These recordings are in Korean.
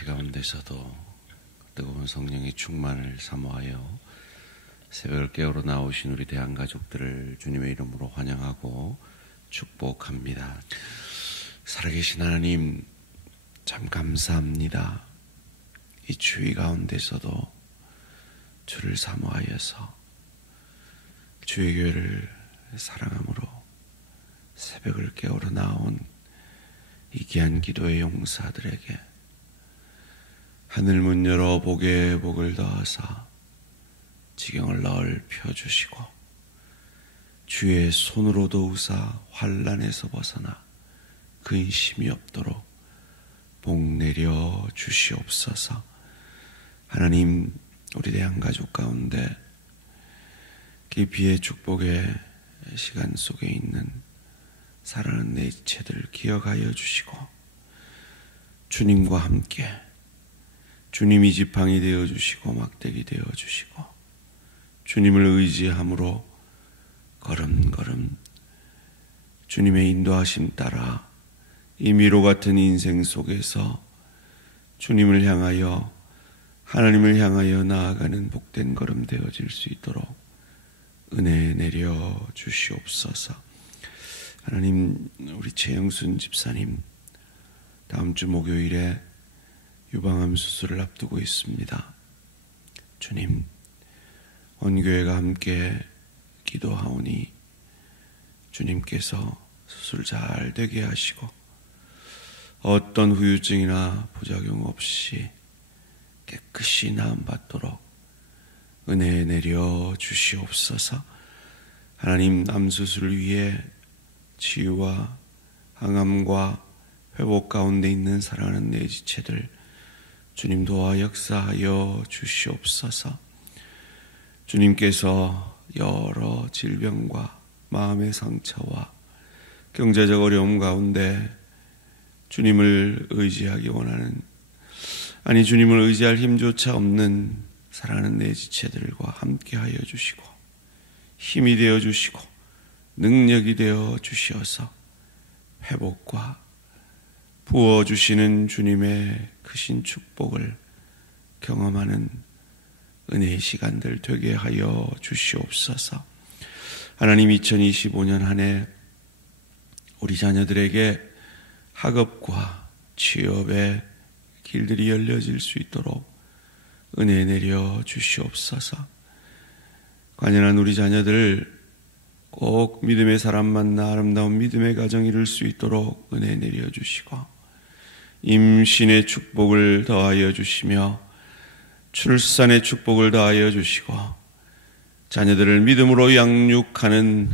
날씨 가운데서도 뜨거운 성령의 충만을 사모하여 새벽을 깨우러 나오신 우리 대한가족들을 주님의 이름으로 환영하고 축복합니다. 살아계신 하나님, 참 감사합니다. 이 추위 가운데서도 주를 사모하여서 주의 교회를 사랑함으로 새벽을 깨우러 나온 이 귀한 기도의 용사들에게 하늘 문 열어 복에 복을 더하사 지경을 넓혀 주시고 주의 손으로 도우사 환난에서 벗어나 근심이 없도록 복 내려 주시옵소서. 하나님, 우리 대한가족 가운데 깊이의 축복의 시간 속에 있는 사랑하는 내 지체들 기억하여 주시고 주님과 함께 주님이 지팡이 되어 주시고 막대기 되어 주시고 주님을 의지함으로 걸음걸음 주님의 인도하심 따라 이 미로 같은 인생 속에서 주님을 향하여 하나님을 향하여 나아가는 복된 걸음 되어질 수 있도록 은혜 내려 주시옵소서. 하나님, 우리 최영순 집사님 다음 주 목요일에 유방암 수술을 앞두고 있습니다. 주님, 온 교회가 함께 기도하오니 주님께서 수술 잘 되게 하시고 어떤 후유증이나 부작용 없이 깨끗이 나음받도록 은혜 내려 주시옵소서. 하나님, 암 수술을 위해 치유와 항암과 회복 가운데 있는 사랑하는 내 지체들 주님 도와 역사하여 주시옵소서. 주님께서 여러 질병과 마음의 상처와 경제적 어려움 가운데 주님을 의지하기 원하는, 아니 주님을 의지할 힘조차 없는 사랑하는 내 지체들과 함께하여 주시고 힘이 되어 주시고 능력이 되어 주시어서 회복과 부어주시는 주님의 크신 축복을 경험하는 은혜의 시간들 되게 하여 주시옵소서. 하나님, 2025년 한 해 우리 자녀들에게 학업과 취업의 길들이 열려질 수 있도록 은혜 내려 주시옵소서. 관연한 우리 자녀들 꼭 믿음의 사람 만나 아름다운 믿음의 가정 이룰 수 있도록 은혜 내려 주시고 임신의 축복을 더하여 주시며 출산의 축복을 더하여 주시고 자녀들을 믿음으로 양육하는,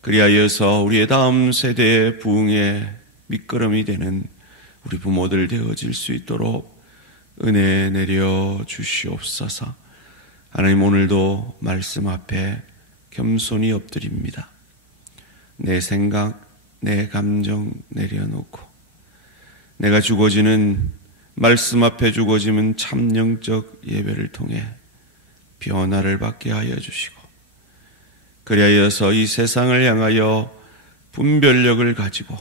그리하여서 우리의 다음 세대의 부흥의 밑거름이 되는 우리 부모들 되어질 수 있도록 은혜 내려 주시옵소서. 하나님, 오늘도 말씀 앞에 겸손히 엎드립니다. 내 생각, 내 감정 내려놓고 내가 주어지는 말씀 앞에 주어지는 참영적 예배를 통해 변화를 받게 하여 주시고 그리하여서 이 세상을 향하여 분별력을 가지고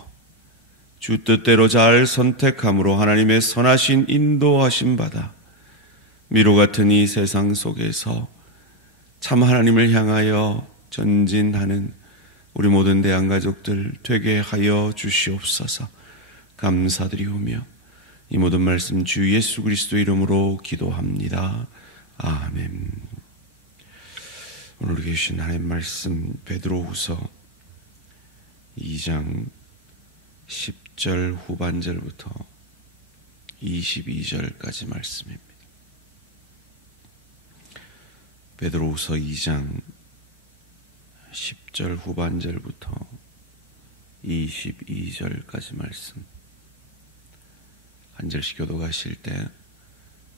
주 뜻대로 잘 선택함으로 하나님의 선하신 인도하심 받아 미로 같은 이 세상 속에서 참 하나님을 향하여 전진하는 우리 모든 대한가족들 되게 하여 주시옵소서. 감사드리오며 이 모든 말씀 주 예수 그리스도 이름으로 기도합니다. 아멘. 오늘 계신 하나님 말씀 베드로후서 2장 10절 후반절부터 22절까지 말씀입니다. 베드로후서 2장 10절 후반절부터 22절까지 말씀. 한 절씩 교독하실 때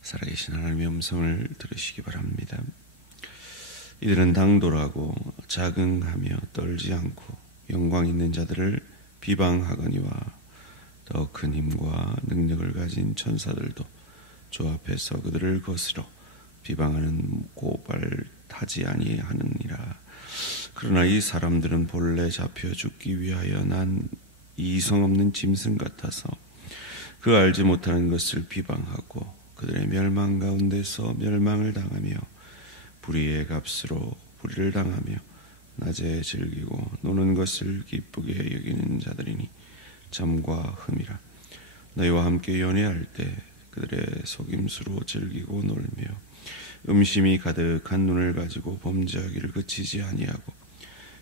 살아계신 하나님의 음성을 들으시기 바랍니다. 이들은 당돌하고 자긍하며 떨지 않고 영광 있는 자들을 비방하거니와 더 큰 힘과 능력을 가진 천사들도 주 앞에서 그들을 거스러 비방하는 고발하지 아니하느니라. 그러나 이 사람들은 본래 잡혀 죽기 위하여 난 이성 없는 짐승 같아서 그 알지 못하는 것을 비방하고 그들의 멸망 가운데서 멸망을 당하며 불의의 값으로 불의를 당하며 낮에 즐기고 노는 것을 기쁘게 여기는 자들이니 잠과 흠이라. 너희와 함께 연애할 때 그들의 속임수로 즐기고 놀며 음심이 가득한 눈을 가지고 범죄하기를 그치지 아니하고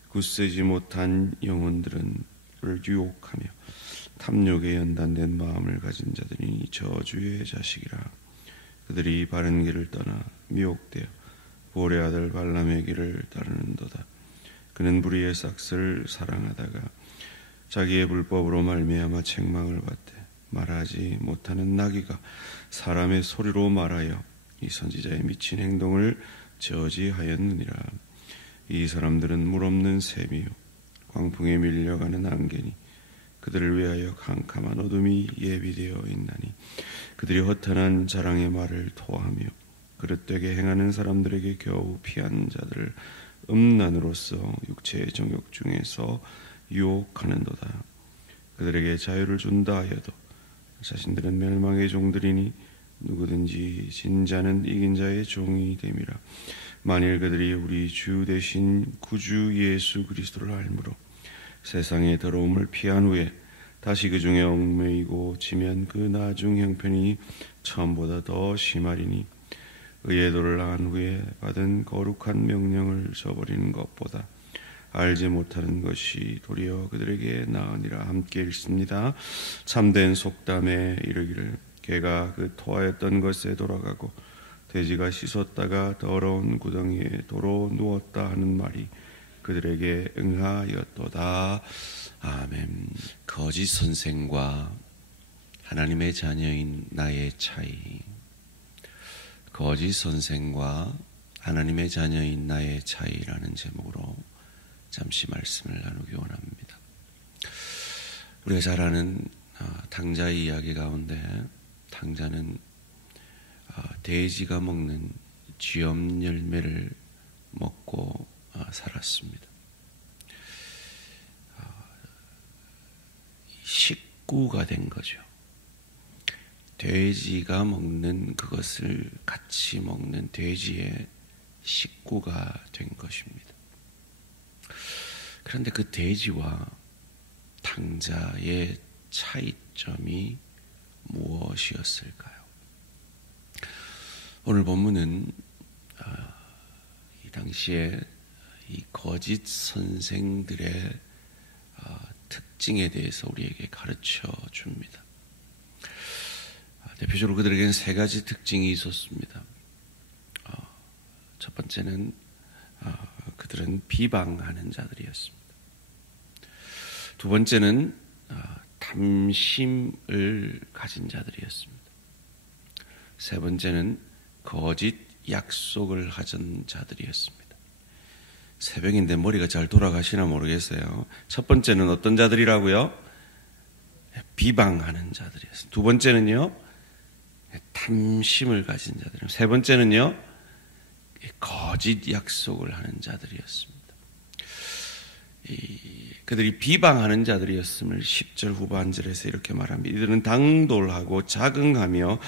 굳세지 못한 영혼들은 그를 유혹하며 탐욕에 연단된 마음을 가진 자들이니 저주의 자식이라. 그들이 바른 길을 떠나 미혹되어 보레 아들 발람의 길을 따르는도다. 그는 불의의 삭스를 사랑하다가 자기의 불법으로 말미암아 책망을 받되 말하지 못하는 나귀가 사람의 소리로 말하여 이 선지자의 미친 행동을 저지하였느니라. 이 사람들은 물 없는 샘이요 광풍에 밀려가는 안개니 그들을 위하여 캄캄한 어둠이 예비되어 있나니 그들이 허탄한 자랑의 말을 토하며 그릇되게 행하는 사람들에게 겨우 피한 자들을 음란으로서 육체의 정욕 중에서 유혹하는도다. 그들에게 자유를 준다 하여도 자신들은 멸망의 종들이니 누구든지 진 자는 이긴 자의 종이 됨이라. 만일 그들이 우리 주 대신 구주 예수 그리스도를 알므로 세상의 더러움을 피한 후에 다시 그 중에 얽매이고 지면 그 나중 형편이 처음보다 더 심하리니 의의 도를 안 후에 받은 거룩한 명령을 저버리는 것보다 알지 못하는 것이 도리어 그들에게 나으니라. 함께 읽습니다. 참된 속담에 이르기를 개가 그 토하였던 것에 돌아가고 돼지가 씻었다가 더러운 구덩이에 도로 누웠다 하는 말이 그들에게 응하였도다. 아멘. 거짓 선생과 하나님의 자녀인 나의 차이. 거짓 선생과 하나님의 자녀인 나의 차이라는 제목으로 잠시 말씀을 나누기 원합니다. 우리가 잘 아는 당자의 이야기 가운데 당자는 돼지가 먹는 쥐엄 열매를 먹고 살았습니다. 식구가 된 거죠. 돼지가 먹는 그것을 같이 먹는 돼지의 식구가 된 것입니다. 그런데 그 돼지와 당자의 차이점이 무엇이었을까요? 오늘 본문은 이 당시에 이 거짓 선생들의 특징에 대해서 우리에게 가르쳐 줍니다. 대표적으로 그들에게는 세 가지 특징이 있었습니다. 첫 번째는 그들은 비방하는 자들이었습니다. 두 번째는 탐심을 가진 자들이었습니다. 세 번째는 거짓 약속을 하던 자들이었습니다. 새벽인데 머리가 잘 돌아가시나 모르겠어요. 첫 번째는 어떤 자들이라고요? 비방하는 자들이었습니다. 두 번째는요, 탐심을 가진 자들이었습니다. 세 번째는요, 거짓 약속을 하는 자들이었습니다. 그들이 비방하는 자들이었음을 10절 후반절에서 이렇게 말합니다. 이들은 당돌하고 자긍하며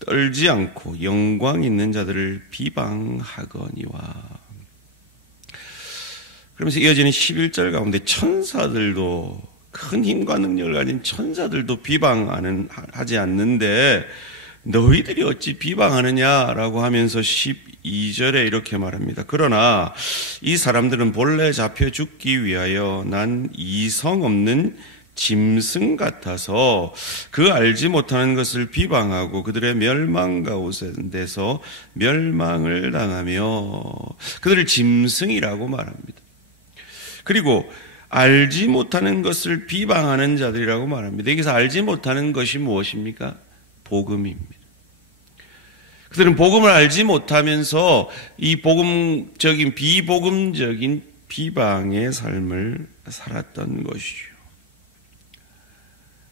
떨지 않고 영광 있는 자들을 비방하거니와. 그러면서 이어지는 11절 가운데 천사들도, 큰 힘과 능력을 가진 천사들도 비방하지 않는데 너희들이 어찌 비방하느냐라고 하면서 12절에 이렇게 말합니다. 그러나 이 사람들은 본래 잡혀 죽기 위하여 난 이성 없는 짐승 같아서 그 알지 못하는 것을 비방하고 그들의 멸망 가운데서 멸망을 당하며, 그들을 짐승이라고 말합니다. 그리고 알지 못하는 것을 비방하는 자들이라고 말합니다. 여기서 알지 못하는 것이 무엇입니까? 복음입니다. 그들은 복음을 알지 못하면서 이 복음적인 비복음적인 비방의 삶을 살았던 것이죠.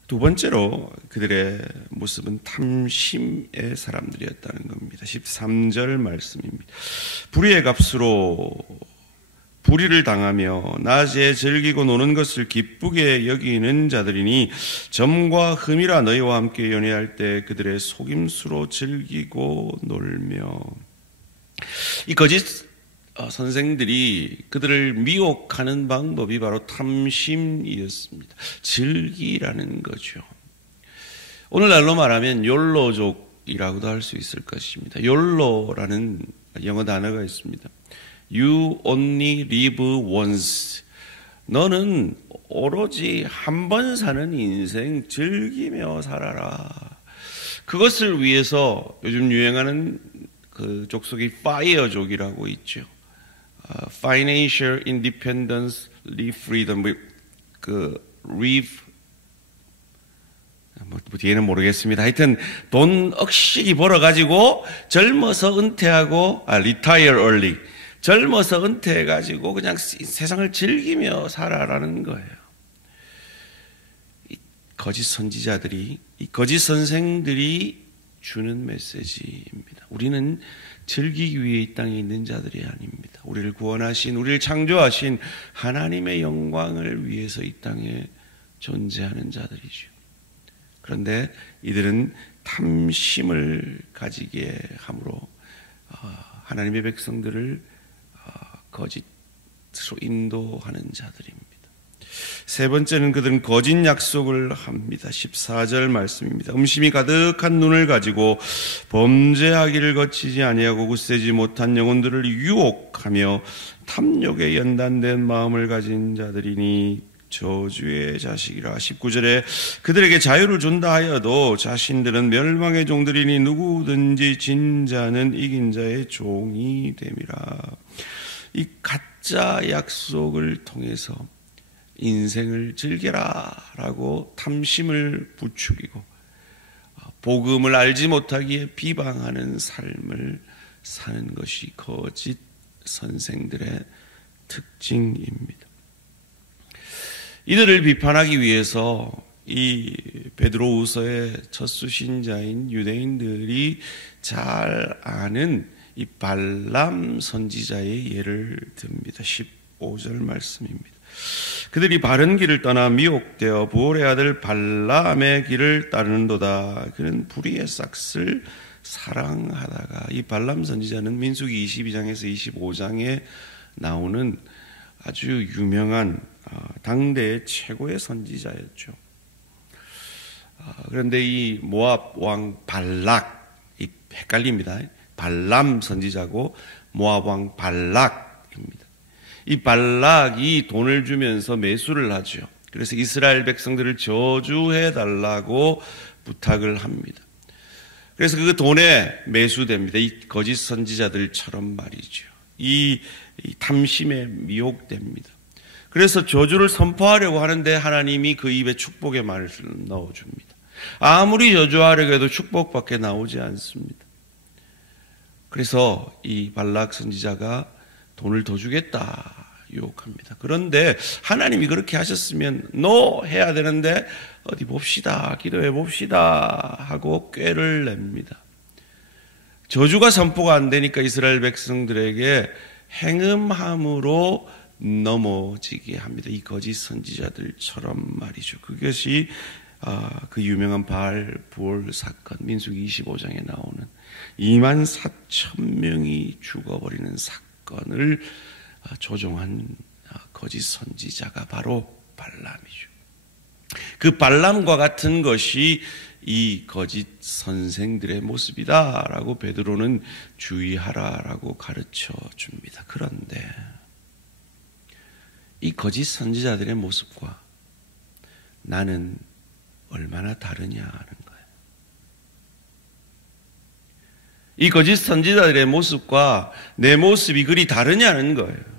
두 번째로 그들의 모습은 탐심의 사람들이었다는 겁니다. 13절 말씀입니다. 불의의 값으로 불의를 당하며 낮에 즐기고 노는 것을 기쁘게 여기는 자들이니 점과 흠이라 너희와 함께 연애할 때 그들의 속임수로 즐기고 놀며. 이 거짓 선생들이 그들을 미혹하는 방법이 바로 탐심이었습니다. 즐기라는 거죠. 오늘날로 말하면 욜로족이라고도 할 수 있을 것입니다. 욜로라는 영어 단어가 있습니다. You only live once. 너는 오로지 한 번 사는 인생 즐기며 살아라. 그것을 위해서 요즘 유행하는 그 족속이 파이어족이라고 있죠. Financial Independence, Live Freedom. 뒤에는 모르겠습니다. 하여튼 돈 억식이 벌어가지고 젊어서 은퇴하고 retire early. 젊어서 은퇴해가지고 그냥 세상을 즐기며 살아라는 거예요. 이 거짓 선지자들이, 이 거짓 선생들이 주는 메시지입니다. 우리는 즐기기 위해 이 땅에 있는 자들이 아닙니다. 우리를 구원하신, 우리를 창조하신 하나님의 영광을 위해서 이 땅에 존재하는 자들이죠. 그런데 이들은 탐심을 가지게 함으로 하나님의 백성들을 거짓으로 인도하는 자들입니다. 세 번째는 그들은 거짓 약속을 합니다. 14절 말씀입니다. 음심이 가득한 눈을 가지고 범죄하기를 거치지 아니하고 굳세지 못한 영혼들을 유혹하며 탐욕에 연단된 마음을 가진 자들이니 저주의 자식이라. 19절에 그들에게 자유를 준다 하여도 자신들은 멸망의 종들이니 누구든지 진 자는 이긴 자의 종이 됨이라. 이 가짜 약속을 통해서 인생을 즐겨라 라고 탐심을 부추기고 복음을 알지 못하기에 비방하는 삶을 사는 것이 거짓 선생들의 특징입니다. 이들을 비판하기 위해서 이 베드로후서의 첫 수신자인 유대인들이 잘 아는 이 발람 선지자의 예를 듭니다. 15절 말씀입니다. 그들이 바른 길을 떠나 미혹되어 부올의 아들 발람의 길을 따르는도다. 그는 불의의 싹을 사랑하다가. 이 발람 선지자는 민수기 22장에서 25장에 나오는 아주 유명한 당대의 최고의 선지자였죠. 그런데 이 모압 왕 발락, 헷갈립니다. 발람 선지자고 모압 왕 발락입니다. 이 발락이 돈을 주면서 매수를 하죠. 그래서 이스라엘 백성들을 저주해 달라고 부탁을 합니다. 그래서 그 돈에 매수됩니다. 이 거짓 선지자들처럼 말이죠. 이 탐심에 미혹됩니다. 그래서 저주를 선포하려고 하는데 하나님이 그 입에 축복의 말을 넣어줍니다. 아무리 저주하려고 해도 축복밖에 나오지 않습니다. 그래서 이 발락 선지자가 돈을 더 주겠다 유혹합니다. 그런데 하나님이 그렇게 하셨으면 해야 되는데 어디 봅시다, 기도해 봅시다 하고 꾀를 냅니다. 저주가 선포가 안 되니까 이스라엘 백성들에게 행음함으로 넘어지게 합니다. 이 거짓 선지자들처럼 말이죠. 그것이 그 유명한 바알 부올 사건, 민수기 25장에 나오는 24,000명이 죽어버리는 사건을 조종한 거짓 선지자가 바로 발람이죠. 그 발람과 같은 것이 이 거짓 선생들의 모습이다라고 베드로는 주의하라라고 가르쳐 줍니다. 그런데 이 거짓 선지자들의 모습과 나는 얼마나 다르냐 하는 거예요. 이 거짓 선지자들의 모습과 내 모습이 그리 다르냐는 거예요.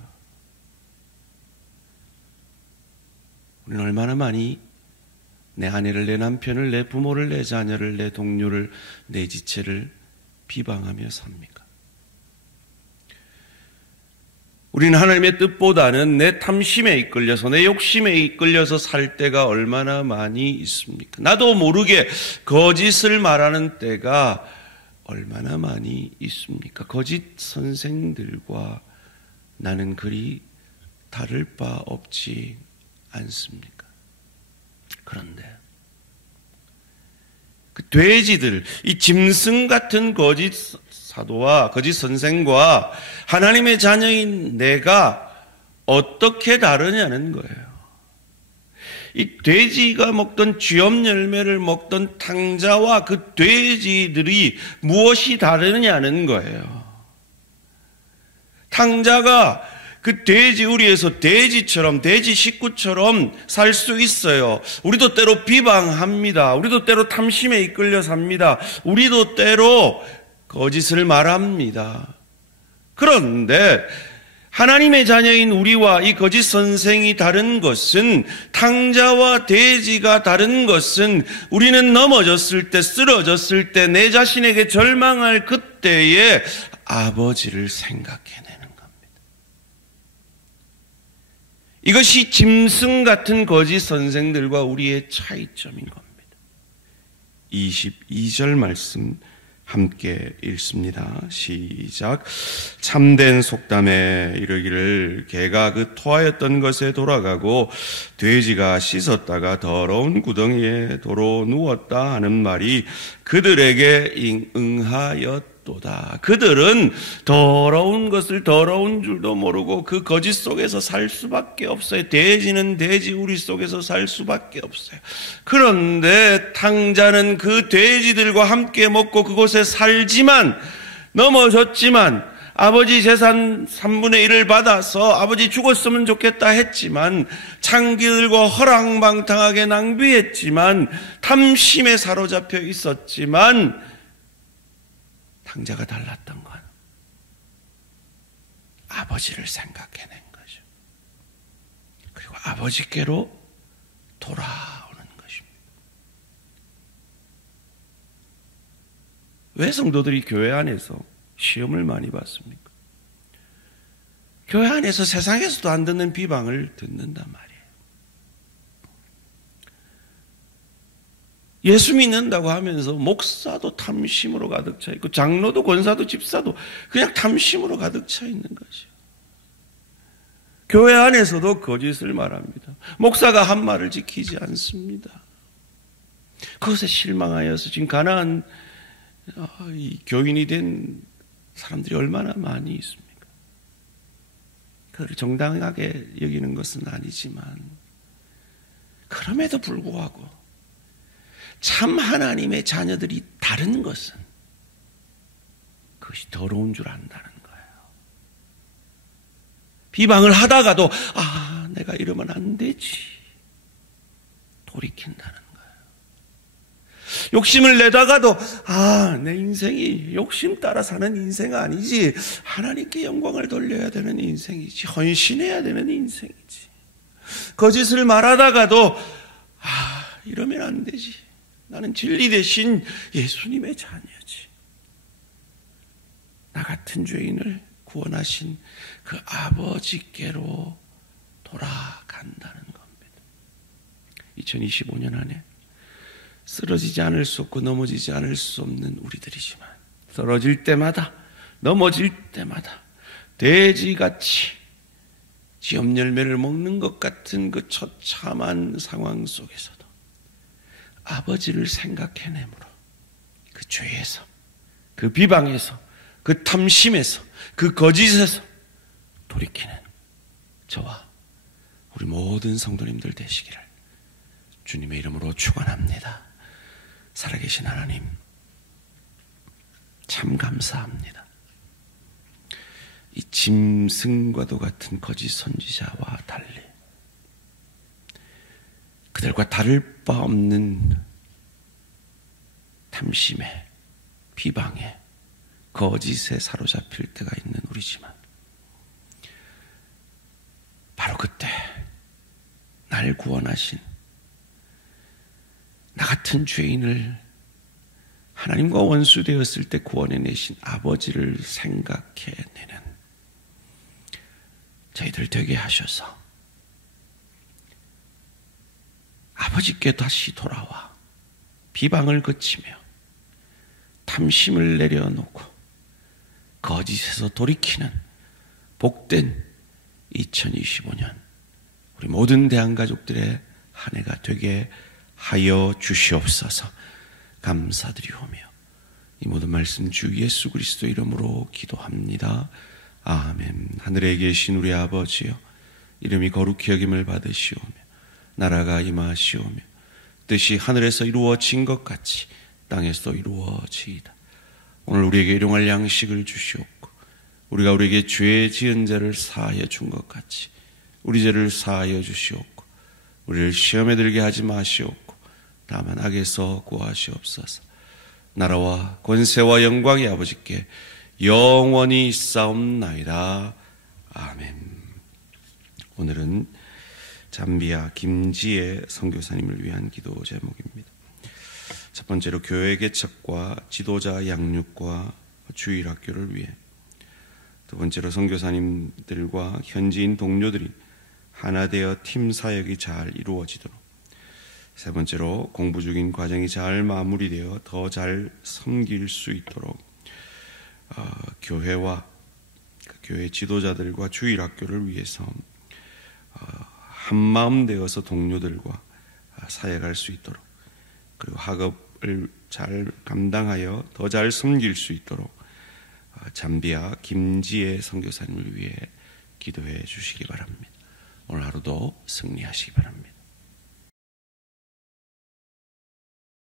우리는 얼마나 많이 내 아내를, 내 남편을, 내 부모를, 내 자녀를, 내 동료를, 내 지체를 비방하며 삽니까? 우리는 하나님의 뜻보다는 내 탐심에 이끌려서, 내 욕심에 이끌려서 살 때가 얼마나 많이 있습니까? 나도 모르게 거짓을 말하는 때가 얼마나 많이 있습니까? 거짓 선생들과 나는 그리 다를 바 없지 않습니까? 그런데 그 돼지들, 이 짐승 같은 거짓 사도와 거짓 선생과 하나님의 자녀인 내가 어떻게 다르냐는 거예요. 이 돼지가 먹던 쥐엄 열매를 먹던 탕자와 그 돼지들이 무엇이 다르냐는 거예요. 탕자가 그 돼지 우리에서 돼지처럼, 돼지 식구처럼 살 수 있어요. 우리도 때로 비방합니다. 우리도 때로 탐심에 이끌려 삽니다. 우리도 때로 거짓을 말합니다. 그런데 하나님의 자녀인 우리와 이 거짓 선생이 다른 것은, 탕자와 돼지가 다른 것은, 우리는 넘어졌을 때, 쓰러졌을 때, 내 자신에게 절망할 그때에 아버지를 생각해내는 겁니다. 이것이 짐승 같은 거짓 선생들과 우리의 차이점인 겁니다. 22절 말씀 함께 읽습니다. 시작. 참된 속담에 이르기를 개가 그 토하였던 것에 돌아가고 돼지가 씻었다가 더러운 구덩이에 도로 누웠다 하는 말이 그들에게 응하였도다. 그들은 더러운 것을 더러운 줄도 모르고 그 거짓 속에서 살 수밖에 없어요. 돼지는 돼지 우리 속에서 살 수밖에 없어요. 그런데 탕자는 그 돼지들과 함께 먹고 그곳에 살지만, 넘어졌지만, 아버지 재산 3분의 1을 받아서 아버지 죽었으면 좋겠다 했지만, 창기들과 허랑방탕하게 낭비했지만, 탐심에 사로잡혀 있었지만, 탕자가 달랐던 건 아버지를 생각해낸 거죠. 그리고 아버지께로 돌아오는 것입니다. 왜 성도들이 교회 안에서 시험을 많이 받습니까? 교회 안에서 세상에서도 안 듣는 비방을 듣는단 말이에요. 예수 믿는다고 하면서 목사도 탐심으로 가득 차 있고, 장로도 권사도 집사도 그냥 탐심으로 가득 차 있는 거죠. 교회 안에서도 거짓을 말합니다. 목사가 한 말을 지키지 않습니다. 그것에 실망하여서 지금 가난한 이 교인이 된 사람들이 얼마나 많이 있습니까? 그를 정당하게 여기는 것은 아니지만, 그럼에도 불구하고 참 하나님의 자녀들이 다른 것은 그것이 더러운 줄 안다는 거예요. 비방을 하다가도 내가 이러면 안 되지, 돌이킨다는 거예요. 욕심을 내다가도 내 인생이 욕심 따라 사는 인생 아니지, 하나님께 영광을 돌려야 되는 인생이지, 헌신해야 되는 인생이지. 거짓을 말하다가도 이러면 안 되지, 나는 진리 대신 예수님의 자녀지. 나 같은 죄인을 구원하신 그 아버지께로 돌아간다는 겁니다. 2025년 안에 쓰러지지 않을 수 없고 넘어지지 않을 수 없는 우리들이지만, 쓰러질 때마다, 넘어질 때마다 돼지같이 지엄 열매를 먹는 것 같은 그 처참한 상황 속에서도 아버지를 생각해내므로 그 죄에서, 그 비방에서, 그 탐심에서, 그 거짓에서 돌이키는 저와 우리 모든 성도님들 되시기를 주님의 이름으로 축원합니다. 살아계신 하나님, 참 감사합니다. 이 짐승과도 같은 거짓 선지자와 달리 그들과 다를 바 없는 탐심에, 비방에, 거짓에 사로잡힐 때가 있는 우리지만, 바로 그때 날 구원하신, 나 같은 죄인을 하나님과 원수되었을 때 구원해내신 아버지를 생각해내는 저희들 되게 하셔서 아버지께 다시 돌아와 비방을 그치며 탐심을 내려놓고 거짓에서 돌이키는 복된 2025년 우리 모든 대한가족들의 한 해가 되게 하여 주시옵소서. 감사드리오며 이 모든 말씀 주 예수 그리스도 이름으로 기도합니다. 아멘. 하늘에 계신 우리 아버지여, 이름이 거룩히 여김을 받으시오며 나라가 임하시오며 뜻이 하늘에서 이루어진 것 같이 땅에서도 이루어지이다. 오늘 우리에게 일용할 양식을 주시옵고 우리가 우리에게 죄 지은 자를 사하여 준 것 같이 우리 죄를 사하여 주시옵고 우리를 시험에 들게 하지 마시옵고 다만 악에서 구하시옵소서. 나라와 권세와 영광이 아버지께 영원히 있사옵나이다. 아멘. 오늘은 잠비아 김지혜 선교사님을 위한 기도 제목입니다. 첫 번째로 교회 개척과 지도자 양육과 주일학교를 위해, 두 번째로 선교사님들과 현지인 동료들이 하나 되어 팀 사역이 잘 이루어지도록, 세 번째로 공부 중인 과정이 잘 마무리되어 더 잘 섬길 수 있도록 교회와 교회 지도자들과 주일학교를 위해서 한마음 되어서 동료들과 사역할 수 있도록, 그리고 학업을 잘 감당하여 더 잘 섬길 수 있도록 잠비아 김지혜 선교사님을 위해 기도해 주시기 바랍니다. 오늘 하루도 승리하시기 바랍니다.